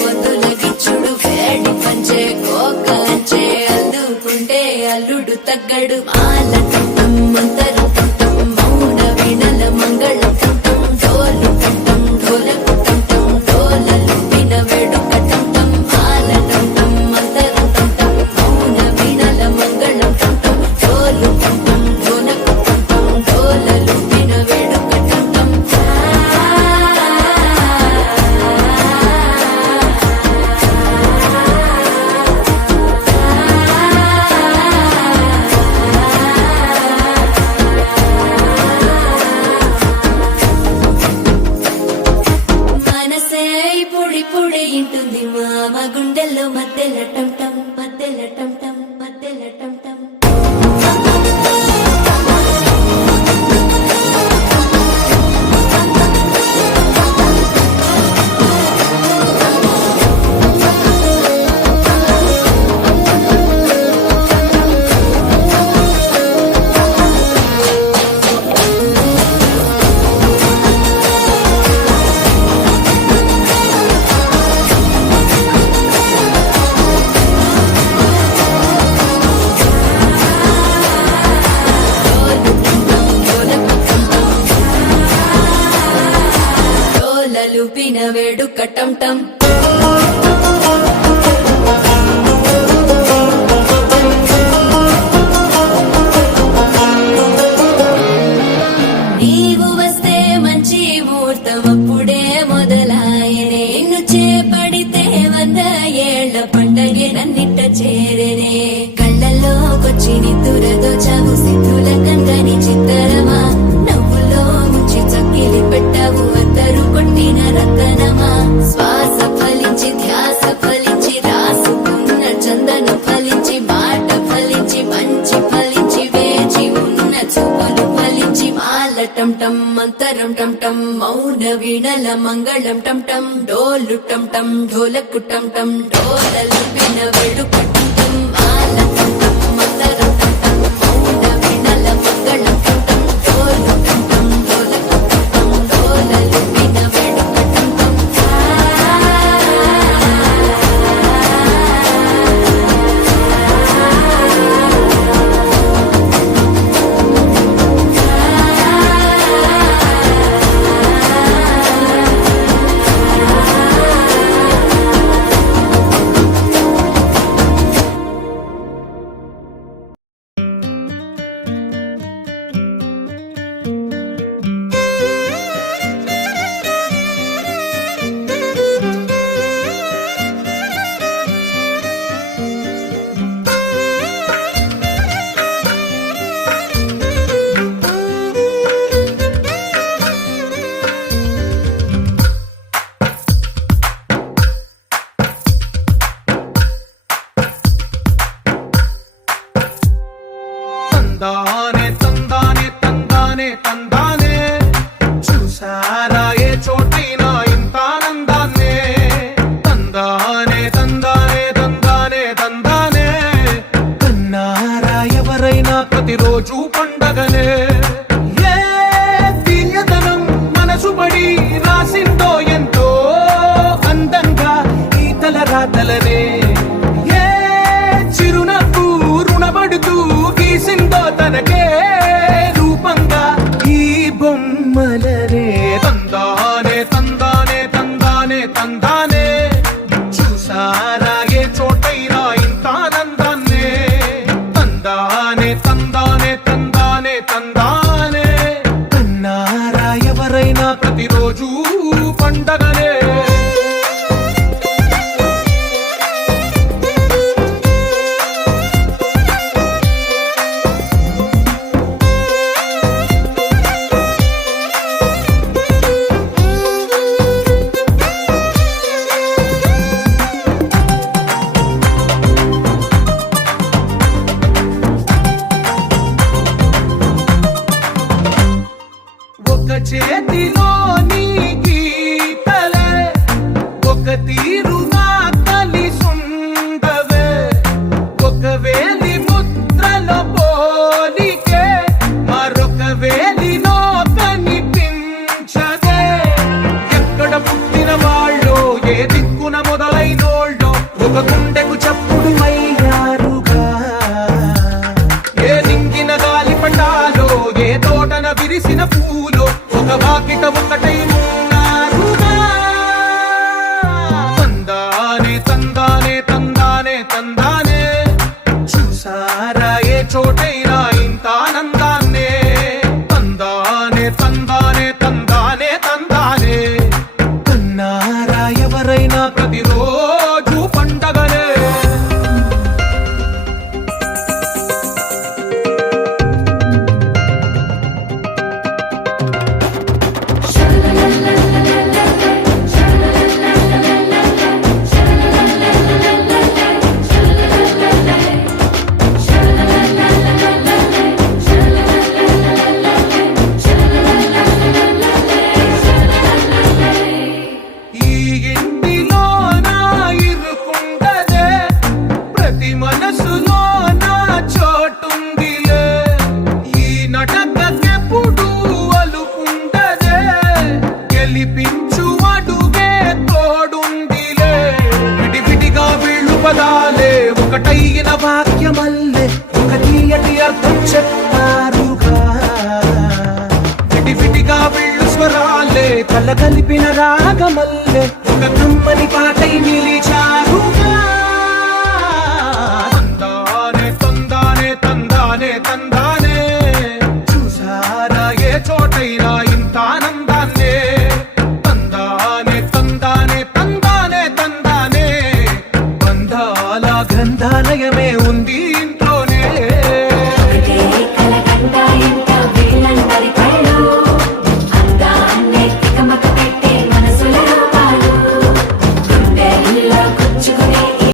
పొద్దుల గిచ్చుడు వేడి పంచే కోకలంచే అందుకుంటే అల్లుడు తగ్గడు మాల టంటం మంతరు టంటం మౌన వీణల మంగళ టంటం డోలు టంటం ఢోలకు టంటం డోలలు విన వేడుక టంటం మాల టంటం మంతరు టంటం మౌన వీణల మంగళ టంటం డోలు టంటం ఢోలకు టంటం డోలలు విన వేడుక టంటం మనసే పొడి పొడి ఇంటుంది మామ గుండెల్లో మధ్యల టంటం మధ్యల టంటం మధ్యల టంటం లుపిన వేడుక టంటం నీవు వస్తే మంచి ముహూర్తం అప్పుడే మొదలాయనే నిన్ను చేపడితే 100 ఏళ్ల పండగే నన్నిట్ట చేరేనే కళ్ళల్లోకొచ్చి నిద్దురదోచావు సిద్ధుల కందని చిత్తరమా నవ్వులో ముంచి చక్కిలి పెట్టావు అద్దరు కొట్టిన రతనమా శ్వాస ఫలించి ధ్యాస ఫలించి రాసుకున్న చందను ఫలించి మాట ఫలించి మంచి ఫలించి వేచి ఉన్న చూపులు ఫలించి మాల టంటం మంతరం టంటం మౌన వీణల మంగళం టంటం డోలు టంటం ఢోలకు టంటం డోలలు విన వేడుక టంటం మాల టంటం మంతరం టంటం మౌన వీణల మంగళం టంటం డోలు టంటం ఢోలకు టంటం డోలలు విన వేడుక టంటం తందానే తందానే తందానే తందానే చూసారా ఏ చోటైనా ఇంత ఆనందాన్నే తందానే తందానే తందానే తందానే కన్నారా ఎవరైనా ప్రతిరోజు పండగనే ఏ తీయదనం మనసు పడి రాసిందో ఎంతో అందంగా ఈ తలరాతలనే ఏ చిరునవ్వు రుణపడుతూ గీసిందో తనకే రూపంగా ఈ బొమ్మలనే తందానే తందానే తందానే తందానే చూసారా ఏ చోటైనా ఇంత ఆనందాన్నే తందానే తందానే తందానే తందానే కన్నారా ఎవరైనా ప్రతిరోజు పండగనే ఒక చేతిలో నీ గీతలే ఒక తీరుగా కలిసుండవే ఒక వేలి ముద్రల పోలికే మరొక వేలిలో కనిపించదే ఎక్కడ పుట్టిన వాళ్ళు ఏ దిక్కున మొదలు ఒక గుండెకు చప్పుడు అయ్యారుగా. ఏ నింగిన గాలి పటాలో, ఏ తోటన విరిసిన పూలో, ఒక వాకిట ఒకటై ఉన్నారుగా. తందానే తందానే తందానే తందానే, చూసారా ఏ చోటైనా ఇంత ఆనందాన్నే. తందానే తందానే తందానే తందానే, కన్నారా ఎవరైనా ప్రతిరోజు పండగనే. ఈ ఇంటిలో నా ఇరుకుండదే, ప్రతి మనసులో నా చోటుందిలే. ఈ నటకెప్పుడు అలుకుండదే, గెలిపించు అడుగే తోడుందిలే. విడివిడిగా వీళ్ళు పదాలే ఒకటైన వాక్యమల్లే, ఒక తీయటి అర్థం చెప్పారుగా. విడివిడిగా వీళ్ళు స్వరాలే కల కలిపిన రాగమల్లే, ఒక కమ్మని పాటై నిలిచారుగా. తందానే తందానే తందానే తందానే, చూసారా ఏ చోటైనా ఇంత ఆనందాన్నే. తందానే తందానే తందానే తందానే, బంధాల గంధాలయ